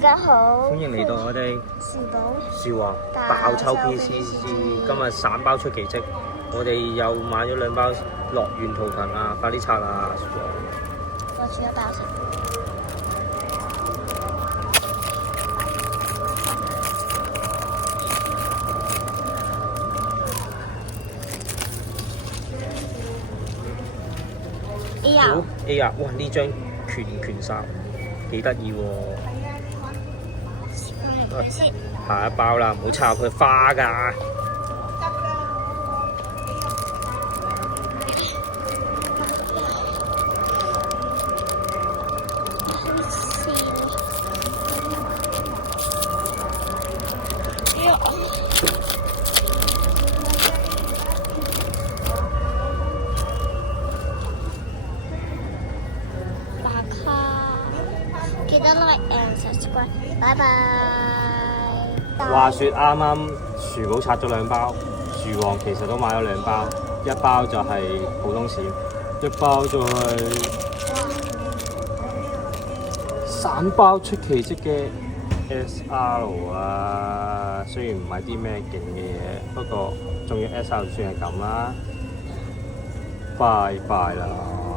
家好，歡迎嚟到我哋樹寶笑話爆抽 PCC，今日散包出奇蹟，我哋又買咗2包樂園圖騰啊，快啲拆啦！我煮咗包食。A 啊好 A 啊！哇，呢張拳殺幾得意喎！下一包啦，唔好插佢花㗎。打卡，記得 like and subscribe，拜拜。話說啱啱薯寶拆咗2包，薯王其實都買咗2包，一包就係普通閃，一包就係3包出奇蹟嘅 SR 啊！雖然唔係啲咩勁嘅嘢，不過仲要 SR 算係咁啦。拜拜啦〜